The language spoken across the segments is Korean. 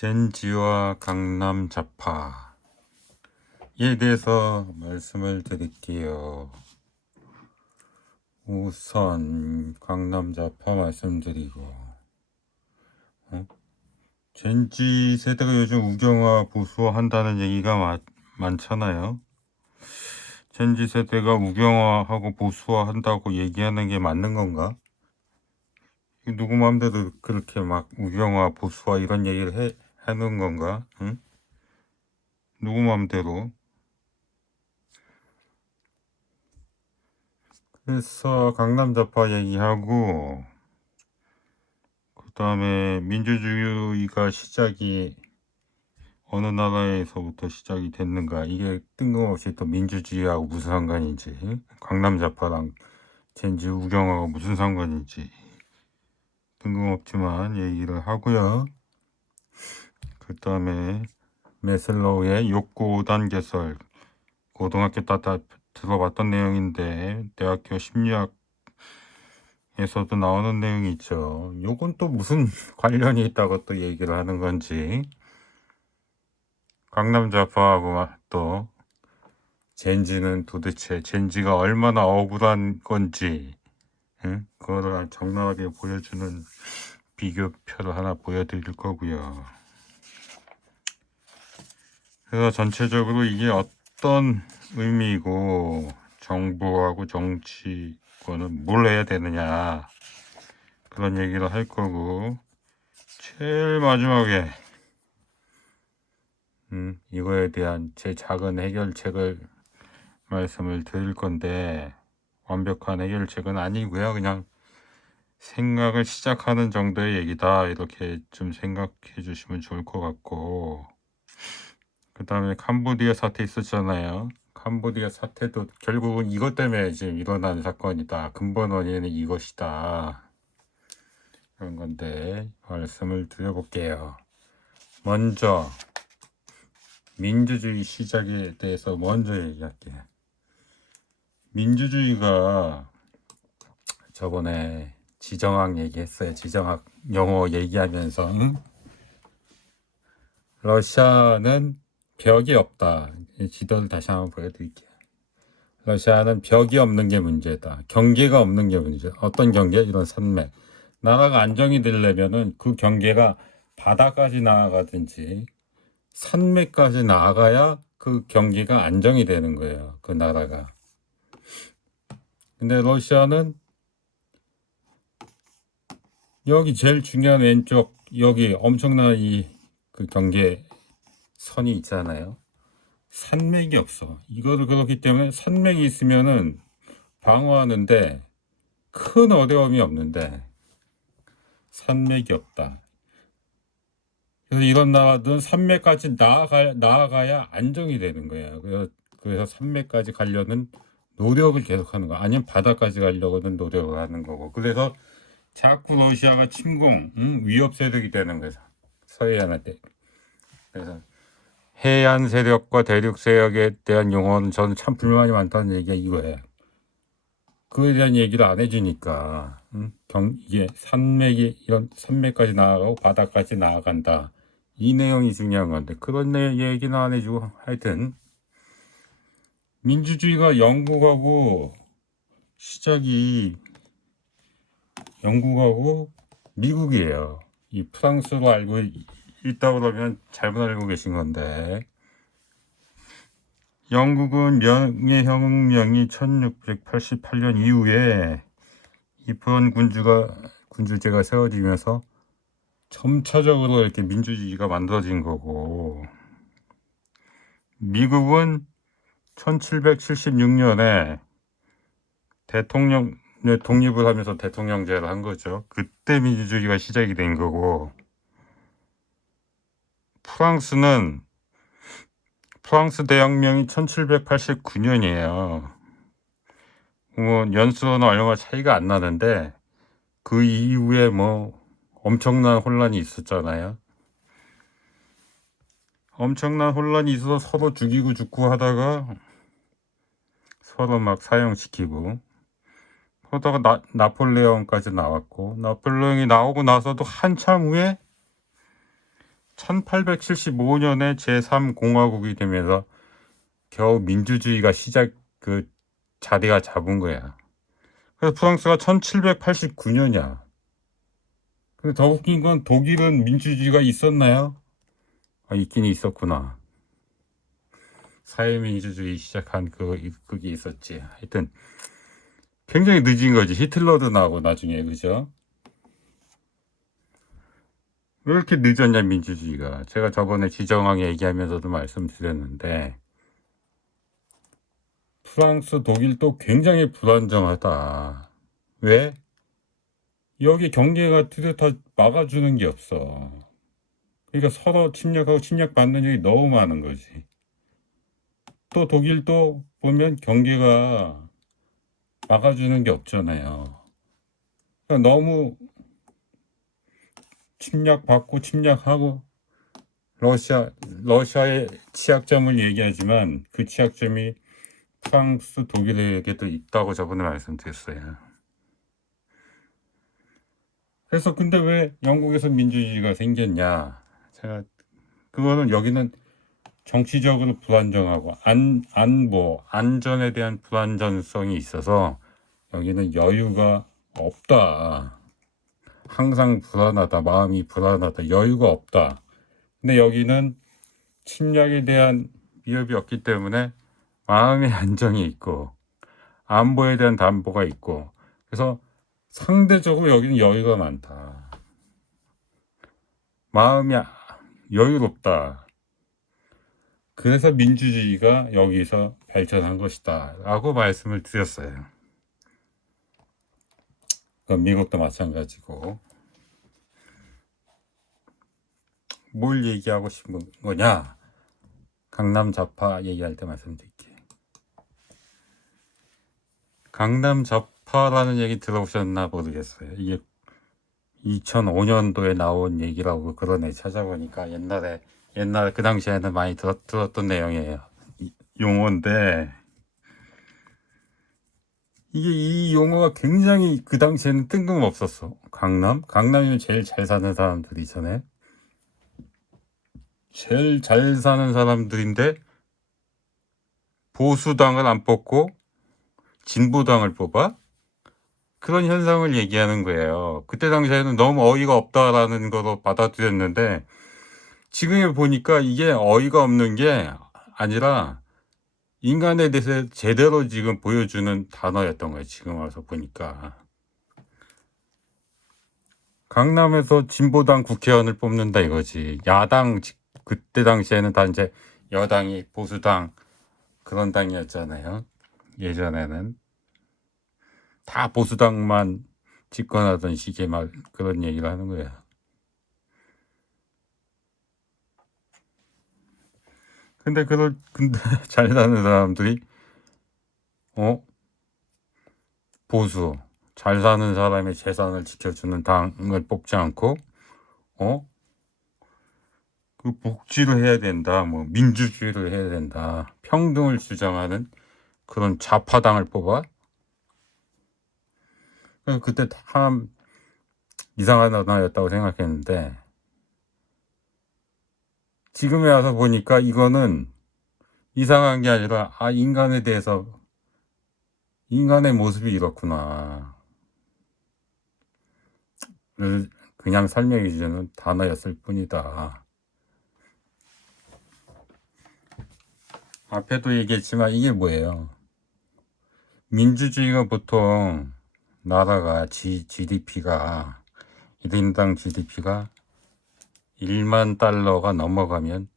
젠지와 강남 좌파에 대해서 말씀을 드릴게요. 우선 강남 좌파 말씀드리고, 젠지 세대가 요즘 우경화 보수한다는 얘기가 많잖아요. 젠지 세대가 우경화하고 보수화한다고 얘기하는 게 맞는 건가? 누구 마음대로 그렇게 막 우경화 보수화 이런 얘기를 하는 건가? 응? 누구 마음대로. 그래서 강남 좌파 얘기하고, 그 다음에 민주주의가 시작이 어느 나라에서부터 시작이 됐는가, 이게 뜬금없이 또 민주주의하고 무슨 상관인지, 강남 좌파랑 젠지 우경화가 무슨 상관인지 뜬금없지만 얘기를 하고요. 그 다음에 메슬로우의 욕구 5단 개설, 고등학교 때 다 들어봤던 내용인데 대학교 심리학에서도 나오는 내용이 있죠. 요건 또 무슨 관련이 있다고 또 얘기를 하는 건지, 강남 좌파하고 또 젠지는 도대체 젠지가 얼마나 억울한 건지, 그거를 적나라하게 보여주는 비교표를 하나 보여드릴 거고요. 그래서 전체적으로 이게 어떤 의미이고 정부하고 정치권은 뭘 해야 되느냐, 그런 얘기를 할 거고, 제일 마지막에 이거에 대한 제 작은 해결책을 말씀을 드릴 건데, 완벽한 해결책은 아니고요. 그냥 생각을 시작하는 정도의 얘기다, 이렇게 좀 생각해 주시면 좋을 것 같고, 그 다음에 캄보디아 사태 있었잖아요. 캄보디아 사태도 결국은 이것 때문에 지금 일어난 사건이다, 근본 원인은 이것이다, 그런 건데 말씀을 드려볼게요. 먼저 민주주의 시작에 대해서 먼저 얘기할게요. 민주주의가 저번에 지정학 얘기했어요. 지정학 영어 얘기하면서, 러시아는 벽이 없다. 이 지도를 다시 한번 보여드릴게요. 러시아는 벽이 없는 게 문제다. 경계가 없는 게 문제다. 어떤 경계? 이런 산맥. 나라가 안정이 되려면은 그 경계가 바다까지 나아가든지 산맥까지 나아가야 그 경계가 안정이 되는 거예요, 그 나라가. 근데 러시아는 여기 제일 중요한 왼쪽, 여기 엄청난 그 경계 선이 있잖아요. 산맥이 없어. 이거를 그렇기 때문에 산맥이 있으면은 방어하는데 큰 어려움이 없는데 산맥이 없다. 그래서 이런 나라들은 산맥까지 나아가야 안정이 되는 거야. 그래서 산맥까지 가려는 노력을 계속하는 거야. 아니면 바다까지 가려고는 노력을 하는 거고. 그래서 자꾸 러시아가 침공, 위협 세력이 되는 거예요, 서해안한테. 그래서 해안 세력과 대륙 세력에 대한 용어는 저는 참 불만이 많다는 얘기가 이거예요. 그에 대한 얘기를 안 해주니까, 이게 이런 산맥까지 나아가고 바다까지 나아간다, 이 내용이 중요한 건데 그런 얘기는 안 해주고, 하여튼 민주주의가 시작이 영국하고 미국이에요. 이 프랑스로 알고 있다고 그러면 잘못 알고 계신 건데, 영국은 명예혁명이 1688년 이후에 입헌 군주제가 세워지면서 점차적으로 이렇게 민주주의가 만들어진 거고, 미국은 1776년에 독립을 하면서 대통령제를 한 거죠. 그때 민주주의가 시작이 된 거고, 프랑스 대혁명이 1789년이에요. 연수는 얼마 차이가 안 나는데 그 이후에 엄청난 혼란이 있었잖아요. 엄청난 혼란이 있어서 서로 죽이고 죽고 하다가 서로 막 사형시키고, 그러다가 나폴레옹까지 나왔고, 나폴레옹이 나오고 나서도 한참 후에 1875년에 제3공화국이 되면서 겨우 민주주의가 자리가 잡은 거야. 그래서 프랑스가 1789년이야. 근데 더 웃긴 건 독일은 민주주의가 있었나요? 있긴 있었구나. 사회민주주의 시작한 그게 있었지. 하여튼 굉장히 늦은 거지. 히틀러도 나오고 나중에, 그죠? 왜 이렇게 늦었냐, 민주주의가. 제가 저번에 지정학 얘기하면서도 말씀드렸는데, 프랑스, 독일도 굉장히 불안정하다. 왜? 여기 경계가 뚜렷하 막아주는 게 없어. 그러니까 서로 침략하고 침략받는 일이 너무 많은 거지. 또 독일도 보면 경계가 막아주는 게 없잖아요. 그러니까 너무 침략받고 침략하고 러시아의 취약점을 얘기하지만 그 취약점이 프랑스, 독일에게도 있다고 저번에 말씀드렸어요. 그래서 근데 왜 영국에서 민주주의가 생겼냐? 그거는 여기는 정치적으로 불안정하고 안보, 안전에 대한 불안전성이 있어서 여기는 여유가 없다. 항상 불안하다. 마음이 불안하다. 여유가 없다. 근데 여기는 침략에 대한 위협이 없기 때문에 마음의 안정이 있고 안보에 대한 담보가 있고 그래서 상대적으로 여기는 여유가 많다. 마음이 여유롭다. 그래서 민주주의가 여기서 발전한 것이다 라고 말씀을 드렸어요. 미국도 마찬가지고. 뭘 얘기하고 싶은 거냐? 강남 좌파 얘기할 때 말씀드릴게요. 강남 좌파라는 얘기 들어보셨나 모르겠어요. 이게 2005년도에 나온 얘기라고 그러네. 찾아보니까 옛날에 그 당시에는 많이 들었던 내용이에요. 용어인데 이 용어가 굉장히 그 당시에는 뜬금없었어. 강남이면 제일 잘 사는 사람들이잖아요. 제일 잘 사는 사람들인데 보수당을 안 뽑고 진보당을 뽑아? 그런 현상을 얘기하는 거예요. 그때 당시에는 너무 어이가 없다라는 거로 받아들였는데 지금에 보니까 이게 어이가 없는 게 아니라 인간에 대해서 제대로 지금 보여주는 단어였던 거예요. 지금 와서 보니까. 강남에서 진보당 국회의원을 뽑는다 이거지. 야당, 그때 당시에는 다 이제 여당이 보수당 그런 당이었잖아요. 예전에는. 다 보수당만 집권하던 시기에 막 그런 얘기를 하는 거야. 근데 잘 사는 사람들이 보수 잘 사는 사람의 재산을 지켜주는 당을 뽑지 않고 그 복지를 해야 된다, 뭐 민주주의를 해야 된다, 평등을 주장하는 그런 좌파당을 뽑아. 그때 참 이상한 언어였다고 생각했는데 지금에 와서 보니까 이거는 이상한 게 아니라 인간에 대해서 인간의 모습이 이렇구나. 그냥 설명해 주는 단어였을 뿐이다. 앞에도 얘기했지만 이게 뭐예요? 민주주의가 보통 나라가 GDP가 1인당 GDP가 1만 달러가 넘어가면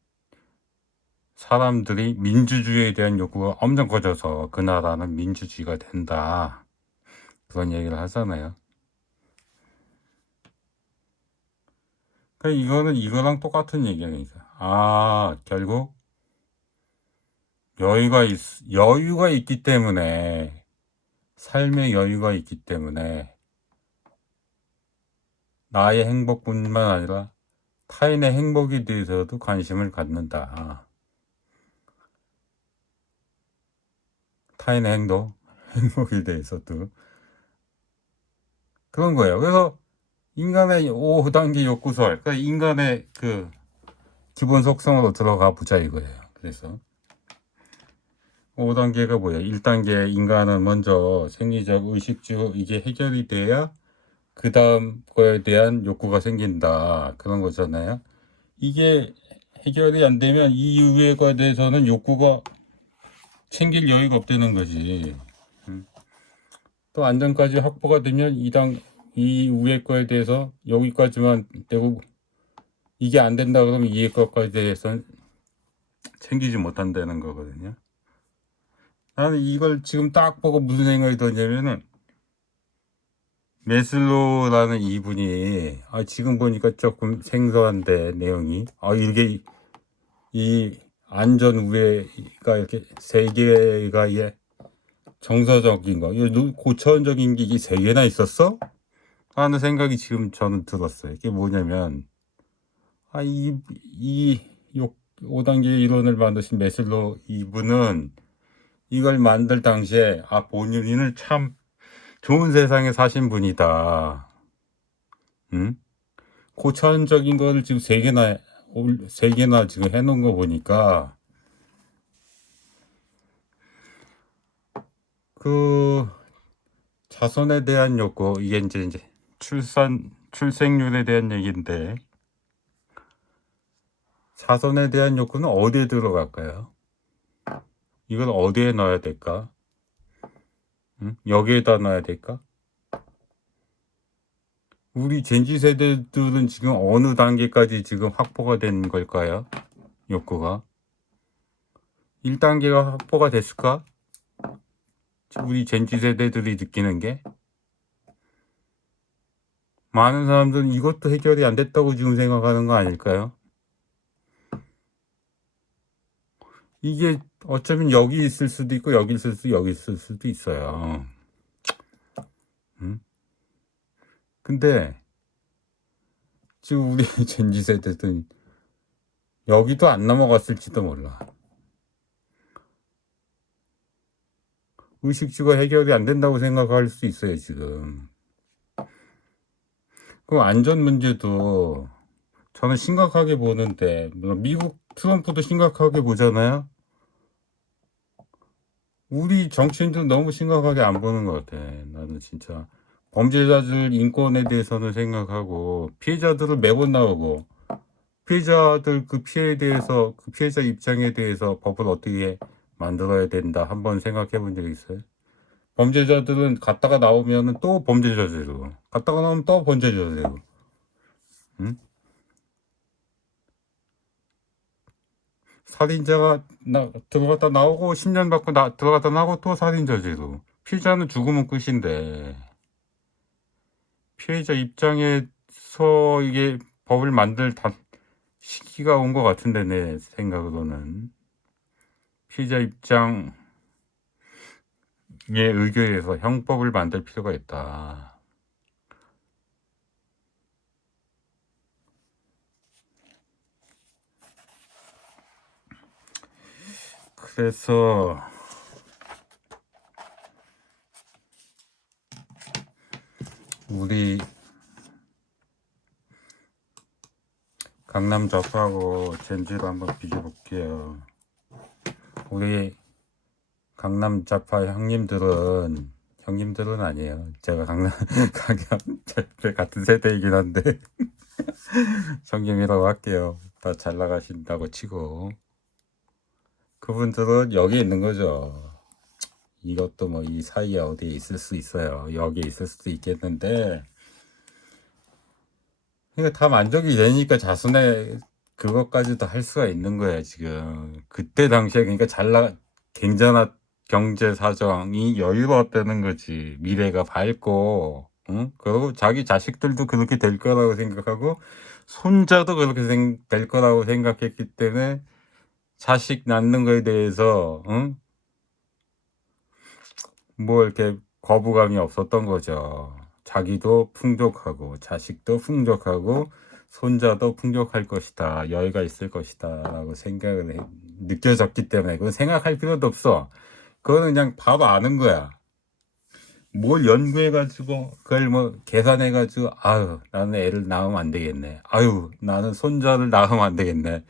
사람들이 민주주의에 대한 요구가 엄청 커져서 그 나라는 민주주의가 된다. 그런 얘기를 하잖아요. 그러니까 이거는 이거랑 똑같은 얘기니까. 결국 여유가 있기 때문에 삶의 여유가 있기 때문에 나의 행복뿐만 아니라 타인의 행복에 대해서도 관심을 갖는다. 타인의 행복에 대해서도 그런 거예요. 그래서 인간의 5단계 욕구설, 그러니까 인간의 기본 속성으로 들어가 보자 이거예요. 그래서 5단계가 뭐예요? 1단계 인간은 먼저 생리적 의식주 이게 해결이 돼야 그 다음 거에 대한 욕구가 생긴다. 그런 거잖아요. 이게 해결이 안 되면 이 이후의 거에 대해서는 욕구가 챙길 여유가 없다는 거지. 또 안전까지 확보가 되면 이 위의 거에 대해서 여기까지만 되고 이게 안 된다 그러면 이 위의 것까지 대해서는 챙기지 못한다는 거거든요. 나는 이걸 지금 딱 보고 무슨 생각이 드냐면은 메슬로라는 이분이 지금 보니까 조금 생소한데 내용이 이게 이 안전 우회가 이렇게 세 개가 정서적인 거 이거 고차원적인 게 이게 세 개나 있었어? 하는 생각이 지금 저는 들었어요. 이게 뭐냐면 이 5단계 이론을 만드신 메슬로 이분은 이걸 만들 당시에 본인을 참 좋은 세상에 사신 분이다. 응? 고차원적인 거를 지금 세 개나 지금 해놓은 거 보니까 그 자손에 대한 욕구 이게 이제 출생률에 대한 얘기인데 자손에 대한 욕구는 어디에 들어갈까요? 이걸 어디에 넣어야 될까? 응? 여기에다 넣어야 될까? 우리 젠지 세대들은 지금 어느 단계까지 지금 확보가 된 걸까요? 욕구가 1단계가 확보가 됐을까? 우리 젠지 세대들이 느끼는 게 많은 사람들은 이것도 해결이 안 됐다고 지금 생각하는 거 아닐까요? 이게 어쩌면 여기 있을 수도 있고 여기 있을 수도 있어요. 근데 지금 우리 젠지 세대들은 여기도 안 넘어갔을지도 몰라. 의식주가 해결이 안 된다고 생각할 수 있어요 지금. 그 안전 문제도 저는 심각하게 보는데 물론 미국 트럼프도 심각하게 보잖아요. 우리 정치인들 너무 심각하게 안 보는 것 같아. 나는 진짜 범죄자들 인권에 대해서는 생각하고 피해자들은 매번 나오고 피해자들 그 피해에 대해서 그 피해자 입장에 대해서 법을 어떻게 만들어야 된다 한번 생각해 본 적 있어요? 범죄자들은 갔다가 나오면은 또 범죄 저지르고 갔다가 나오면 또 범죄 저지르고 응? 살인자가 들어갔다 나오고 10년 받고 들어갔다 나오고 또 살인 저지르고 피해자는 죽으면 끝인데 피해자 입장에서 이게 법을 만들 시기가 온 것 같은데 내 생각으로는 피해자 입장에 의거해서 형법을 만들 필요가 있다. 그래서 우리 강남 좌파하고 젠지로 한번 비교볼게요. 우리 강남 좌파 형님들은 아니에요. 제가 강남 같은 세대이긴 한데 형님이라고 할게요. 다 잘 나가신다고 치고 그분들은 여기 있는 거죠. 이것도 뭐 이 사이에 어디에 있을 수 있어요. 여기에 있을 수도 있겠는데 이거 다 만족이 되니까 자신의 그것까지도 할 수가 있는 거예요. 지금 그때 당시에 그러니까 굉장한 경제 사정이 여유로웠다는 거지. 미래가 밝고 응? 그리고 자기 자식들도 그렇게 될 거라고 생각하고 손자도 그렇게 될 거라고 생각했기 때문에 자식 낳는 거에 대해서 응? 뭐 이렇게 거부감이 없었던 거죠. 자기도 풍족하고 자식도 풍족하고 손자도 풍족할 것이다. 여유가 있을 것이다. 라고 느껴졌기 때문에 그건 생각할 필요도 없어. 그거는 그냥 바로 아는 거야. 뭘 연구해가지고 그걸 뭐 계산해가지고 나는 애를 낳으면 안 되겠네. 나는 손자를 낳으면 안 되겠네.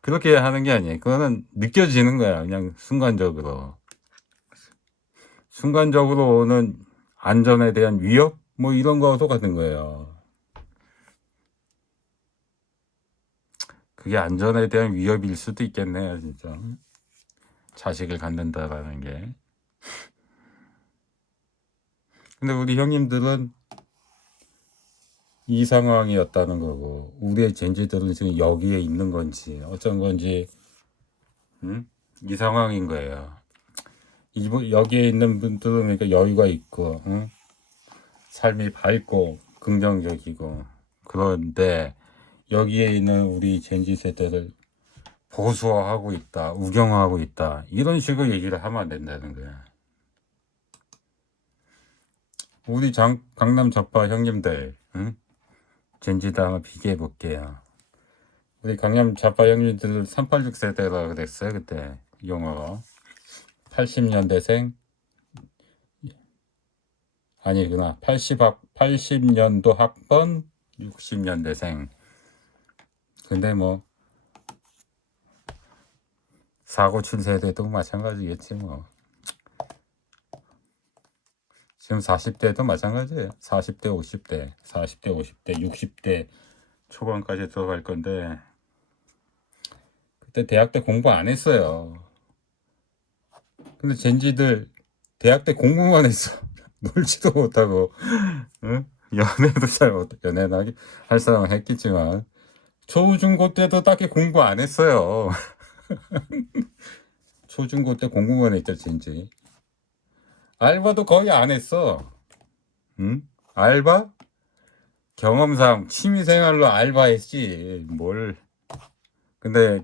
그렇게 하는 게 아니에요. 그거는 느껴지는 거야. 그냥 순간적으로. 순간적으로 오는 안전에 대한 위협? 뭐 이런 거와 똑같은 거예요. 그게 안전에 대한 위협일 수도 있겠네요, 진짜. 자식을 갖는다라는 게. 근데 우리 형님들은 이 상황이었다는 거고, 우리의 젠지들은 지금 여기에 있는 건지, 어쩐 건지, 이 상황인 거예요. 여기에 있는 분들은 그러니까 여유가 있고, 삶이 밝고, 긍정적이고, 그런데 여기에 있는 우리 젠지 세대를 보수화하고 있다, 우경화하고 있다, 이런 식으로 얘기를 하면 안 된다는 거야. 우리 강남 좌파 형님들, 젠지도 한번 비교해 볼게요. 우리 강남 좌파 형님들 386 세대라 그랬어요, 그때 용어가. 80년대생 아니구나. 80년도 학번 60년대생. 근데 뭐 사고 친 세대도 마찬가지겠지 뭐. 지금 40대도 마찬가지예요. 40대, 50대, 40대, 50대, 60대 초반까지 들어갈 건데 그때 대학 때 공부 안 했어요. 근데 젠지들 대학 때 공부만 했어. 놀지도 못하고, 응? 연애도 잘 못, 연애는 할 사람은 했겠지만, 초중고 때도 딱히 공부 안 했어요. 초중고 때 공부만 했죠, 젠지. 알바도 거의 안 했어. 응? 알바? 경험상 취미생활로 알바했지. 뭘. 근데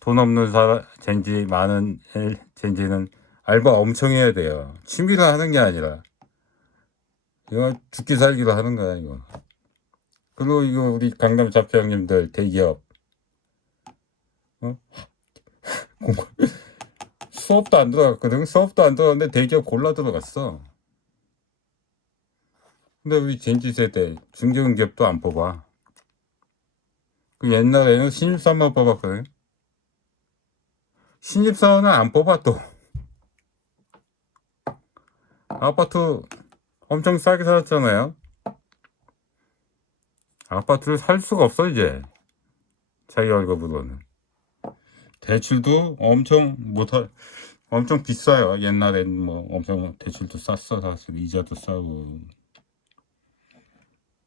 돈 없는 젠지 많은 젠지는 알바 엄청 해야 돼요. 취미로 하는 게 아니라. 이거 죽기 살기로 하는 거야, 이거. 그리고 이거 우리 강남 잡혀 형님들 대기업. 어? 수업도 안 들어갔거든. 수업도 안 들어갔는데 대기업 골라 들어갔어. 근데 우리 젠지 세대 중견기업도 안 뽑아. 그 옛날에는 신입사원만 뽑았거든. 신입사원은 안 뽑아 또. 아파트 엄청 싸게 살았잖아요. 아파트를 살 수가 없어 이제. 자기 월급으로는. 대출도 엄청 비싸요. 옛날엔 뭐 엄청 대출도 쌌어 사실 이자도 싸고.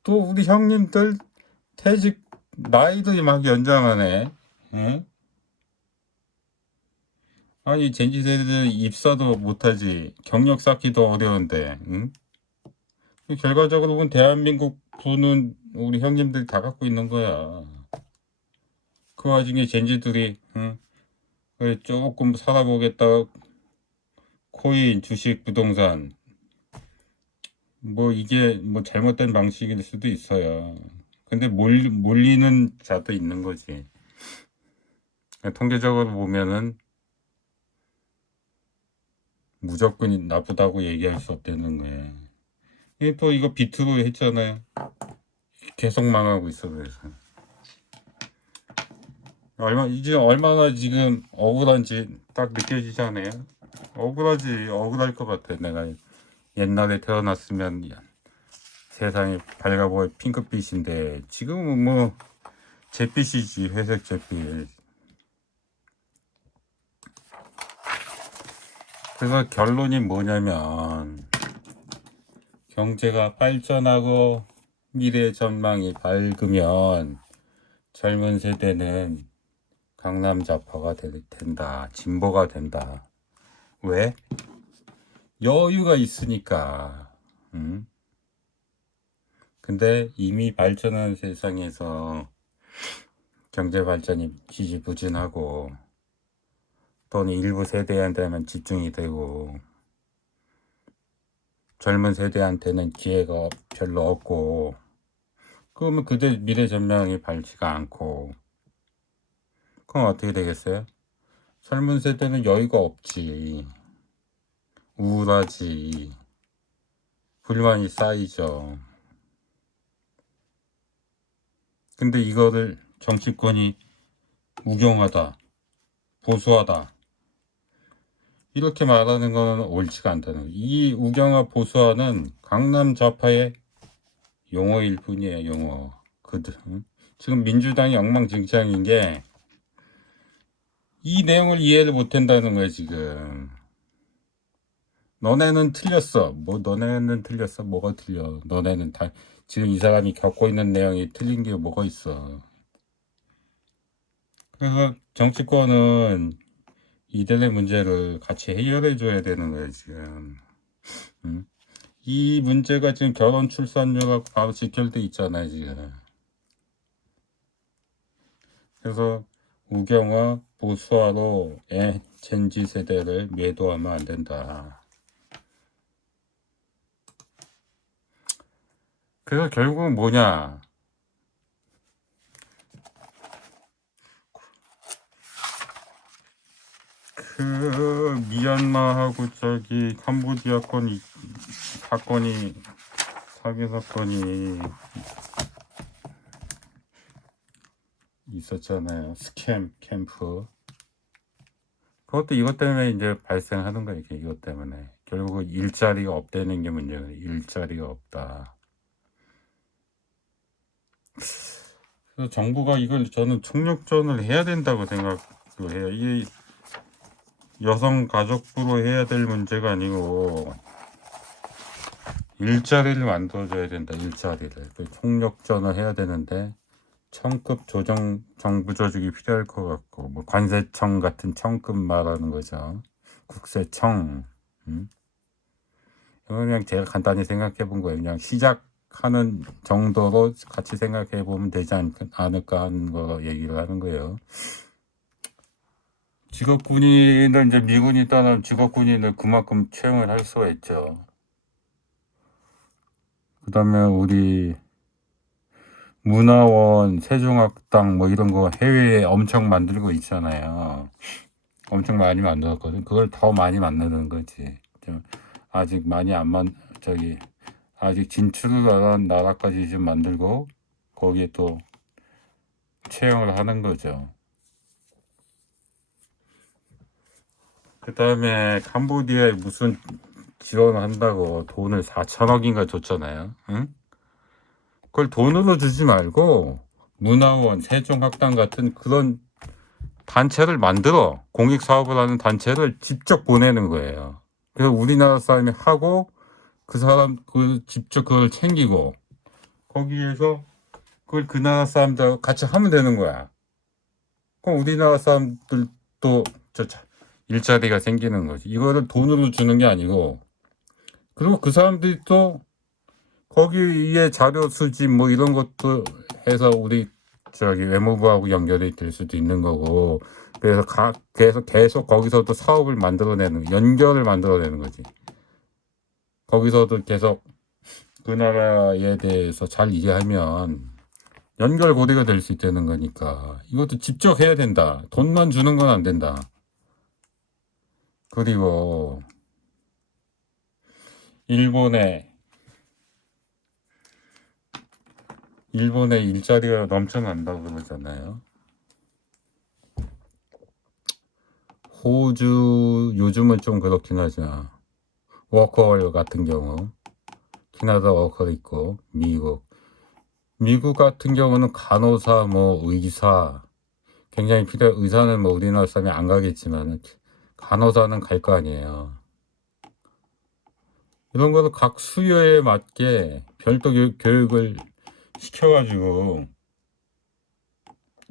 또 우리 형님들 퇴직 나이도 막 연장하네. 응? 아니 젠지 세대는 입사도 못하지 경력 쌓기도 어려운데. 응? 결과적으로 보면 대한민국 부는 우리 형님들이 다 갖고 있는 거야. 그 와중에 젠지들이 응? 그래, 조금 살아보겠다 코인 주식 부동산 뭐 이게 뭐 잘못된 방식일 수도 있어요. 근데 몰리는 자도 있는 거지. 통계적으로 보면은 무조건 나쁘다고 얘기할 수 없다는 거예요. 또 이거 비트로 했잖아요. 계속 망하고 있어 그래서. 이제 얼마나 지금 억울한지 딱 느껴지잖아요. 억울할 것 같아. 내가 옛날에 태어났으면 세상이 밝아보여 핑크빛인데 지금은 뭐 잿빛이지 회색 잿빛. 그래서 결론이 뭐냐면 경제가 발전하고 미래 전망이 밝으면 젊은 세대는 강남 좌파가 된다. 진보가 된다. 왜? 여유가 있으니까. 근데 이미 발전한 세상에서 경제 발전이 지지부진하고 돈이 일부 세대한테만 집중이 되고 젊은 세대한테는 기회가 별로 없고 그러면 그들 미래 전망이 밝지가 않고 그럼 어떻게 되겠어요? 젊은 세대는 여유가 없지. 우울하지. 불만이 쌓이죠. 근데 이거를 정치권이 우경하다, 보수하다 이렇게 말하는 거는 옳지가 않다는 거예요. 이 우경화 보수화는 강남 좌파의 용어일 뿐이에요. 용어. 지금 민주당이 엉망진창인 게 이 내용을 이해를 못한다는 거예요. 지금 너네는 틀렸어. 뭐 너네는 틀렸어. 뭐가 틀려. 너네는 다 지금 이 사람이 겪고 있는 내용이 틀린 게 뭐가 있어. 그래서 정치권은 이들의 문제를 같이 해결해 줘야 되는 거예요. 지금 이 문제가 지금 결혼 출산율하고 바로 직결돼 있잖아요. 지금 그래서 우경화 보수화로 젠지 세대를 매도하면 안 된다. 그래서 결국은 뭐냐? 그 미얀마하고 저기 캄보디아 사건이 사기 사건이 있었잖아요. 스캠 캠프. 그것도 이것 때문에 이제 발생하는 거예요. 이것 때문에 결국 일자리가 없다는 게 문제예요. 일자리가 없다. 그래서 정부가 이걸 저는 총력전을 해야 된다고 생각을 해요. 이게 여성가족부로 해야 될 문제가 아니고 일자리를 만들어줘야 된다. 일자리를 총력전을 해야 되는데 청급 조정 정부 조직이 필요할 것 같고 뭐 관세청 같은 청급 말하는 거죠. 국세청. 그냥 제가 간단히 생각해 본 거예요. 그냥 시작하는 정도로 같이 생각해 보면 되지 않을까 하는 거 얘기를 하는 거예요. 직업군인을 이제 미군이 떠나면 직업군인을 그만큼 채용을 할 수가 있죠. 그 다음에 우리 문화원, 세종학당 뭐 이런 거 해외에 엄청 만들고 있잖아요. 엄청 많이 만들었거든. 그걸 더 많이 만드는 거지. 아직 많이 아직 진출을 안 나라까지 좀 만들고 거기에 또 채용을 하는 거죠. 그 다음에 캄보디아에 무슨 지원을 한다고 돈을 4천억인가 줬잖아요. 응? 그걸 돈으로 주지 말고 문화원, 세종학당 같은 그런 단체를 만들어 공익사업을 하는 단체를 직접 보내는 거예요. 그래서 우리나라 사람이 하고 그 사람 직접 그걸 챙기고 거기에서 그걸 그 나라 사람들하고 같이 하면 되는 거야. 그럼 우리나라 사람들도 일자리가 생기는 거지. 이거를 돈으로 주는 게 아니고 그리고 그 사람들이 또 거기에 자료 수집 뭐 이런 것도 해서 우리 외무부하고 연결이 될 수도 있는 거고 그래서 계속 거기서도 사업을 연결을 만들어내는 거지. 거기서도 계속 그 나라에 대해서 잘 이해하면 연결고리가 될 수 있다는 거니까 이것도 직접 해야 된다. 돈만 주는 건 안 된다. 그리고 일본에 일자리가 넘쳐난다고 그러잖아요. 호주 요즘은 좀 그렇긴 하죠. 워커홀 같은 경우 캐나다 워커 있고 미국 같은 경우는 간호사 뭐 의사 굉장히 의사는 뭐 우리나라 사람이 안 가겠지만 간호사는 갈 거 아니에요. 이런 거를 각 수요에 맞게 별도 교육을 시켜가지고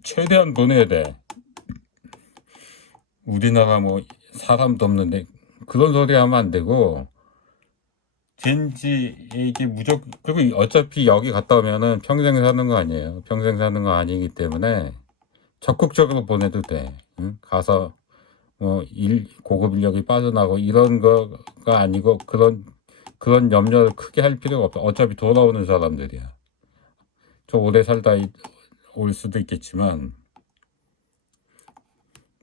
최대한 보내야 돼. 우리나라 뭐 사람도 없는데 그런 소리 하면 안 되고 젠지 이게 무조건 그리고 어차피 여기 갔다 오면은 평생 사는 거 아니에요. 평생 사는 거 아니기 때문에 적극적으로 보내도 돼. 응? 가서 뭐 고급 인력이 빠져나고 이런 거가 아니고 그런 염려를 크게 할 필요가 없어. 어차피 돌아오는 사람들이야. 저 오래 살다 올 수도 있겠지만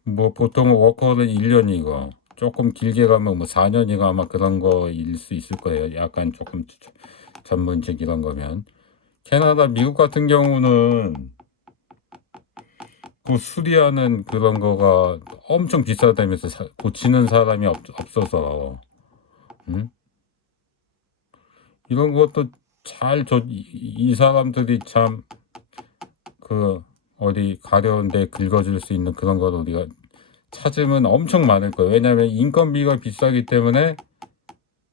뭐 보통 워커는 1년이고 조금 길게 가면 뭐 4년이고 아마 그런 거일 수 있을 거예요. 약간 조금 전문직 이런 거면. 캐나다, 미국 같은 경우는 뭐 수리하는 그런 거가 엄청 비싸다면서 고치는 사람이 없어서 응? 이런 것도 이 사람들이 참 그 어디 가려운데 긁어줄 수 있는 그런 걸 우리가 찾으면 엄청 많을 거예요. 왜냐하면 인건비가 비싸기 때문에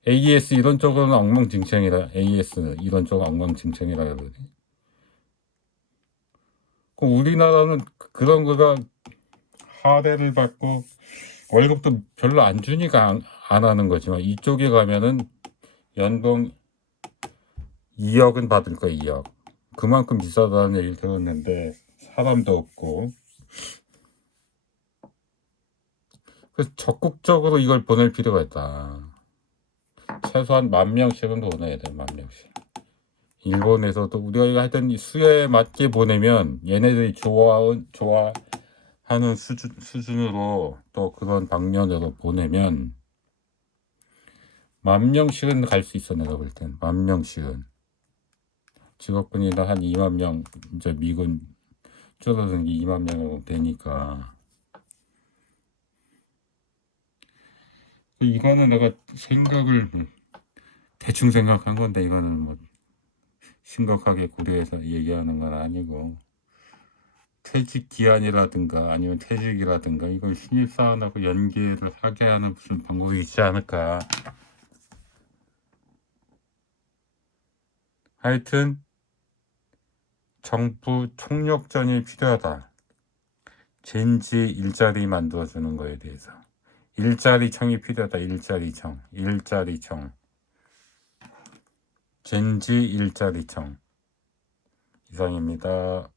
AES 이런 쪽은 엉망진창이라 AES 이런 쪽은 엉망진창이라 그러지. 우리나라는 그런 거가 하대를 받고 월급도 별로 안 주니까 안 하는 거지만 이쪽에 가면은 연봉 2억은 받을 거야. 2억. 그만큼 비싸다는 얘기를 들었는데 사람도 없고 그래서 적극적으로 이걸 보낼 필요가 있다. 최소한 10,000명씩은 보내야 돼. 10,000명씩. 일본에서도 우리가 하여튼 수요에 맞게 보내면 얘네들이 좋아하는 수준으로 또 그런 방면으로 보내면 10,000명씩은 갈 수 있어. 내가 볼 땐 10,000명씩은 직업군이나 한 20,000명 이제 미군 줄어든 게 20,000명 되니까 이거는 내가 생각을 대충 생각한 건데 이거는 뭐 심각하게 고려해서 얘기하는 건 아니고 퇴직 기한이라든가 아니면 퇴직이라든가 이걸 신입사원하고 연계를 하게 하는 무슨 방법이 있지 않을까. 하여튼 정부 총력전이 필요하다. 젠지 일자리 만들어주는 거에 대해서 일자리청이 필요하다. 일자리청 젠지 일자리청 이상입니다.